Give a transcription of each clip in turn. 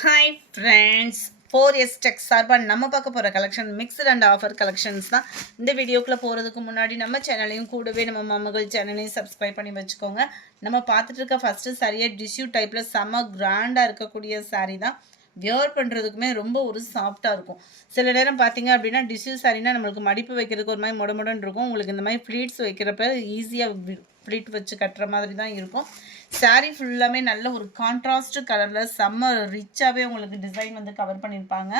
Hi friends, 4S tech சார்பாக நம்ம பார்க்க போகிற collection mixed and offer collections தான். இந்த வீடியோக்குள்ளே போகிறதுக்கு முன்னாடி நம்ம சேனலையும் கூடவே நம்ம மமகள் சேனலையும் சப்ஸ்கிரைப் பண்ணி வச்சுக்கோங்க. நம்ம பார்த்துட்டு இருக்க ஃபஸ்ட்டு சாரியை டிஷ்யூ டைப்பில் செம்ம கிராண்டாக இருக்கக்கூடிய சாரீ தான். வியர் பண்ணுறதுக்குமே ரொம்ப ஒரு சாஃப்டாக இருக்கும். சில நேரம் பார்த்தீங்க அப்படின்னா டிஷ்யூ சாரீனா நம்மளுக்கு மடிப்பு வைக்கிறதுக்கு ஒரு மாதிரி மொடமுடன் இருக்கும். உங்களுக்கு இந்த மாதிரி ஃப்ளீட்ஸ் வைக்கிறப்ப ஈஸியாக ஃப்ளீட் வச்சு கட்டுற மாதிரி தான் இருக்கும். சாரீ ஃபுல்லாமே நல்ல ஒரு கான்ட்ராஸ்ட் கலரில் செம்ம ரிச்சாகவே உங்களுக்கு டிசைன் வந்து கவர் பண்ணியிருப்பாங்க.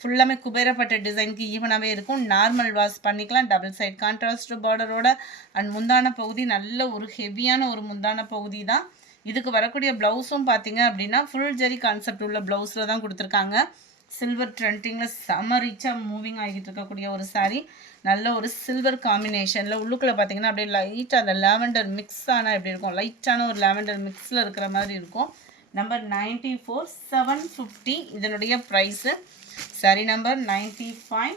ஃபுல்லாமே குபேரப்பட்ட டிசைனுக்கு ஈவனாகவே இருக்கும். நார்மல் வாஷ் பண்ணிக்கலாம். டபுள் சைட் கான்ட்ராஸ்ட் பார்டரோட அண்ட் முந்தான பகுதி நல்ல ஒரு ஹெவியான ஒரு முந்தான பகுதி தான். இதுக்கு வரக்கூடிய ப்ளவுஸும் பார்த்தீங்க அப்படின்னா ஃபுல் ஜெரி கான்செப்ட் உள்ள ப்ளவுஸில் தான் கொடுத்துருக்காங்க. சில்வர் ட்ரெண்டிங்கில் செம்ம ரிச்சாக மூவிங் ஆகிட்டு இருக்கக்கூடிய ஒரு சாரீ. நல்ல ஒரு சில்வர் காம்பினேஷனில் உள்ளுக்குள்ளே பார்த்தீங்கன்னா அப்படியே லைட்டாக அந்த லேவெண்டர் மிக்ஸ் ஆனால் எப்படி இருக்கும், லைட்டான ஒரு லேவெண்டர் மிக்ஸில் இருக்கிற மாதிரி இருக்கும். நம்பர் 94 750 இதனுடைய ப்ரைஸு. சாரீ நம்பர் 95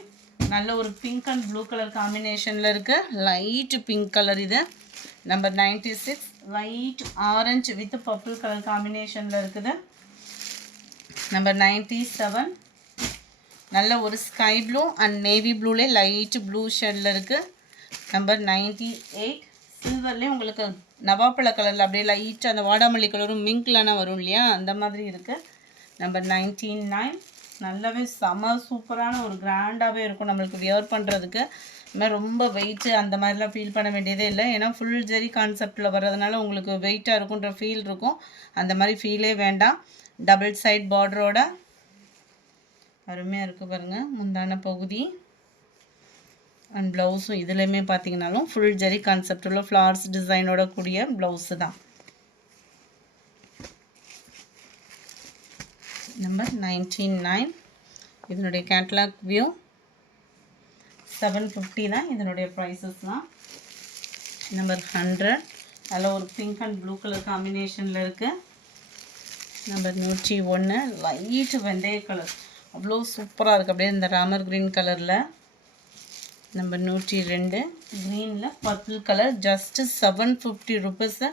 நல்ல ஒரு பிங்க் அண்ட் ப்ளூ கலர் காம்பினேஷனில் இருக்குது. லைட் பிங்க் கலர் இது. Number 96 light orange with purple colour காம்பினேஷனில் இருக்குது. நம்பர் 97 நல்ல ஒரு ஸ்கை ப்ளூ அண்ட் நேவி ப்ளூலே லைட் ப்ளூ ஷேடில் இருக்குது. நம்பர் 98 சில்வர்லேயே உங்களுக்கு நவாப்பழ கலரில் அப்படியே லைட்டாக அந்த வாடாமல்லி கலரும் மிங்க்லான வரும் இல்லையா, அந்த மாதிரி இருக்குது. நம்பர் 99 நல்லாவே செம சூப்பரான ஒரு கிராண்டாகவே இருக்கும். நம்மளுக்கு வியர் பண்ணுறதுக்கு இதுமாதிரி ரொம்ப வெயிட்டு அந்த மாதிரிலாம் ஃபீல் பண்ண வேண்டியதே இல்லை. ஏன்னா ஃபுல் ஜெரி கான்செப்டில் வர்றதுனால உங்களுக்கு வெயிட்டாக இருக்குன்ற ஃபீல் இருக்கும். அந்த மாதிரி ஃபீலே வேண்டாம். டபுள் சைட் பார்டரோட அருமையாக இருக்குது பாருங்கள். முந்தான பகுதி அண்ட் ப்ளவுஸும் இதுலேயுமே பார்த்தீங்கன்னாலும் ஃபுல் ஜெரி கான்செப்ட் உள்ள ஃப்ளார்ஸ் டிசைனோட கூடிய ப்ளவுஸு தான். நம்பர் 99 இதனுடைய கேட்லாக் வியூ. 750 தான் இதனுடைய ப்ரைஸஸ்லாம். நம்பர் 100 அதில் ஒரு பிங்க் அண்ட் ப்ளூ கலர் காம்பினேஷனில் இருக்குது. நம்பர் 101 லைட்டு வெந்தய கலர், அவ்வளோ சூப்பராக இருக்குது அப்படியே இந்த ராமர் க்ரீன் கலரில். நம்பர் 102 க்ரீனில் பர்பிள் கலர். Just 750 rupees.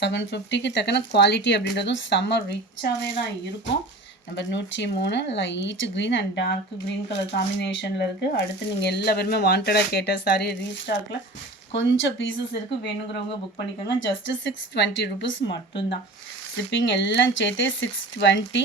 750க்கு தக்கன குவாலிட்டி அப்படின்றதும் செம்ம ரிச்சாகவே தான் இருக்கும். Number 103 light green and dark green colour காம்பினேஷனில் இருக்குது. அடுத்து நீங்கள் எல்லா பேருமே வாண்டடாக கேட்ட சாரீ ரீஸ்டாக்கில் கொஞ்சம் பீசஸ் இருக்குது. வேணுங்கிறவங்க புக் பண்ணிக்கோங்க. ஜஸ்ட்டு 620 ருபீஸ் மட்டும்தான். ஷிப்பிங் எல்லாம் சேர்த்தே 620.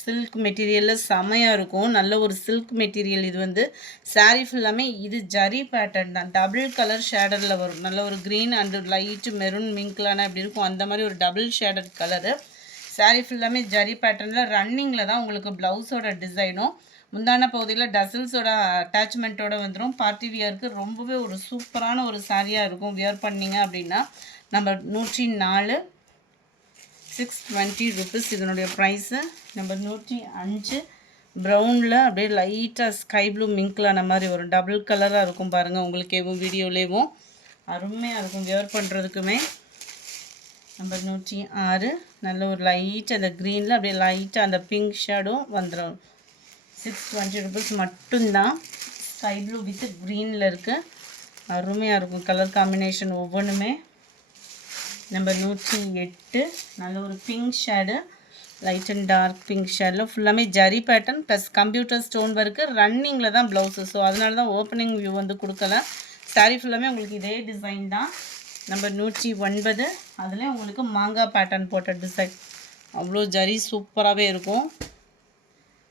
சில்க் மெட்டீரியலில் செமையாக இருக்கும். நல்ல ஒரு சில்க் மெட்டீரியல் இது. வந்து சாரீ ஃபுல்லாமே இது ஜரி பேட்டர்ன் தான். டபுள் கலர் ஷேடரில் வரும். நல்ல ஒரு க்ரீன் அண்டு லைட்டு மெரூன் மிங்க்லான அப்படி இருக்கும். அந்த மாதிரி ஒரு டபுள் ஷேடட் கலரு. சாரீ ஃபுல்லாமே ஜரி பேட்டர்னில் ரன்னிங்கில் தான் உங்களுக்கு ப்ளவுஸோட டிசைனும். முந்தான பகுதியில் டசில்ஸோட அட்டாச்மெண்ட்டோடு வந்துடும். பார்ட்டி வியருக்கு ரொம்பவே ஒரு சூப்பரான ஒரு சாரியாக இருக்கும் வியர் பண்ணிங்க அப்படின்னா. நம்பர் 104 620 ருபீஸ் இதனுடைய ப்ரைஸு. நம்பர் 105 ப்ரௌனில் அப்படியே லைட்டாக ஸ்கை ப்ளூ மிங்க்லான மாதிரி ஒரு டபுள் கலராக இருக்கும் பாருங்கள். உங்களுக்கேவும் வீடியோலேயும் அருமையாக இருக்கும் வியர் பண்ணுறதுக்குமே. நம்பர் 106 நல்ல ஒரு லைட் அந்த க்ரீனில் அப்படியே லைட்டாக அந்த பிங்க் ஷேடும் வந்துடும். 620 ருபீஸ் மட்டும்தான். ஸ்கை ப்ளூ வித் க்ரீனில் இருக்குது. அருமையாக இருக்கும் கலர் காம்பினேஷன் ஒவ்வொன்றுமே. நம்பர் 108 நல்ல ஒரு pink shade, light and dark pink ஷேடில் ஃபுல்லாமே zari pattern plus computer stone work. ரன்னிங்கில் தான் ப்ளவுஸு. ஸோ அதனால தான் ஓப்பனிங் வியூ வந்து கொடுக்கல. சாரீ ஃபுல்லாமே உங்களுக்கு இதே டிசைன் தான். நம்பர் 109 அதில் உங்களுக்கு மாங்காய் பேட்டர்ன் போட்ட டிசைன். அவ்வளோ ஜரி சூப்பராகவே இருக்கும்.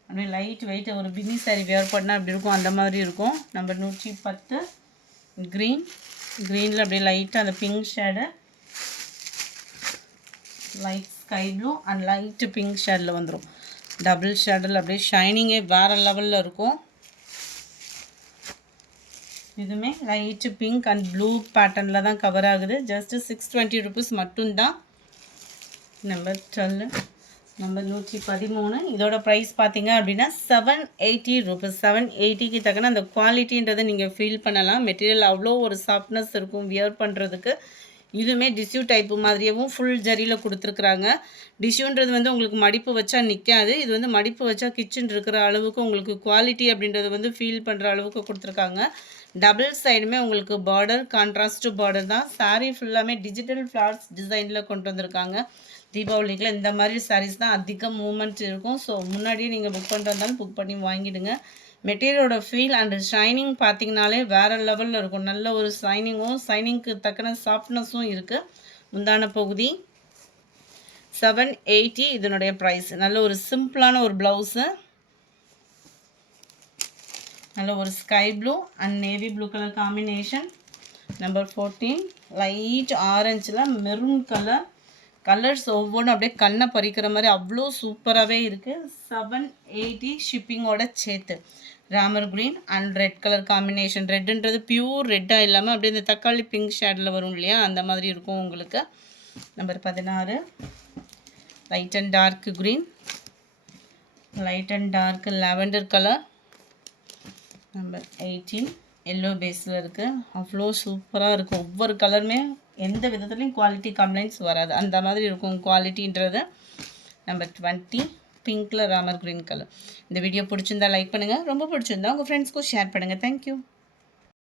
அப்படியே லைட் வெயிட் ஒரு பின்னி சாரீ வியர் பண்ணால் அப்படி இருக்கும், அந்த மாதிரி இருக்கும். நம்பர் 110 க்ரீனில் அப்படியே லைட்டாக அந்த pink shade, light sky blue and light pink ஷேடில் வந்துடும். டபுள் ஷேடில் அப்படியே ஷைனிங்கே வேறு லெவலில் இருக்கும். இதுவுமே லைட்டு பிங்க் அண்ட் ப்ளூ பேட்டர்னில் தான் கவர் ஆகுது. ஜஸ்ட்டு 620 ருபீஸ் மட்டும்தான். நம்பர் 12 நம்பர் 113 இதோட ப்ரைஸ் பார்த்தீங்க அப்படின்னா 780 ருபீஸ். 780க்கு தக்கன அந்த குவாலிட்டின்றதை நீங்கள் ஃபீல் பண்ணலாம். மெட்டீரியல் அவ்வளோ ஒரு சாஃப்ட்னஸ் இருக்கும் வியர் பண்ணுறதுக்கு. இதுவுமே டிஷ்யூ டைப்பு மாதிரியவும் ஃபுல் ஜரியில் கொடுத்துருக்குறாங்க. டிஷ்யூன்றது வந்து உங்களுக்கு மடிப்பு வச்சா நிற்காது. இது வந்து மடிப்பு வச்சா கிச்சன் இருக்கிற அளவுக்கு உங்களுக்கு குவாலிட்டி அப்படின்றது வந்து ஃபீல் பண்ணுற அளவுக்கு கொடுத்துருக்காங்க. டபுள் சைடுமே உங்களுக்கு பார்டர் கான்ட்ராஸ்ட் பார்டர் தான். சாரீ ஃபுல்லாமே டிஜிட்டல் ஃப்ளார்ஸ் டிசைனில் கொண்டு வந்திருக்காங்க. தீபாவளிக்குலாம் இந்த மாதிரி சாரீஸ் தான் அதிக மூமெண்ட் இருக்கும். ஸோ முன்னாடியே நீங்கள் புக் பண்ணுறதாலும் புக் பண்ணி வாங்கிடுங்க. மெட்டீரியலோட ஃபீல் அண்ட் ஷைனிங் பார்த்தீங்கனாலே வேறு லெவலில் இருக்கும். நல்ல ஒரு ஷைனிங்க்கு தக்கன சாஃப்ட்னஸும் இருக்குது. முந்தான பகுதி 780 இதனுடைய ப்ரைஸ். நல்ல ஒரு சிம்பிளான ஒரு ப்ளவுஸு, நல்ல ஒரு sky blue and navy blue colour combination. Number 14 light ஆரஞ்சில் மெரூன் கலர்ஸ் ஒவ்வொன்றும் அப்படியே கண்ணை பறிக்கிற மாதிரி அவ்வளோ சூப்பராகவே இருக்குது. 780 ஷிப்பிங்கோட சேர்த்து. Ramar green and red colour combination. ரெட்டுன்றது பியூர் ரெட்டாக இல்லாமல் அப்படியே இந்த தக்காளி பிங்க் ஷேடில் வரும் இல்லையா, அந்த மாதிரி இருக்கும் உங்களுக்கு. Number 16 light and dark green, light and dark lavender colour. Number 18 yellow பேஸில் இருக்குது. அவ்வளோ சூப்பராக இருக்கும். ஒவ்வொரு கலருமே எந்த விதத்துலையும் குவாலிட்டி கம்ப்ளைண்ட்ஸ் வராது, அந்த மாதிரி இருக்கும் குவாலிட்டின்றது. நம்பர் 20 பிங்க்கில் ராமர் க்ரீன் கலர். இந்த வீடியோ பிடிச்சிருந்தா லைக் பண்ணுங்கள், ரொம்ப பிடிச்சிருந்தா உங்கள் ஃப்ரெண்ட்ஸ்க்கும் ஷேர் பண்ணுங்கள். தேங்க்யூ.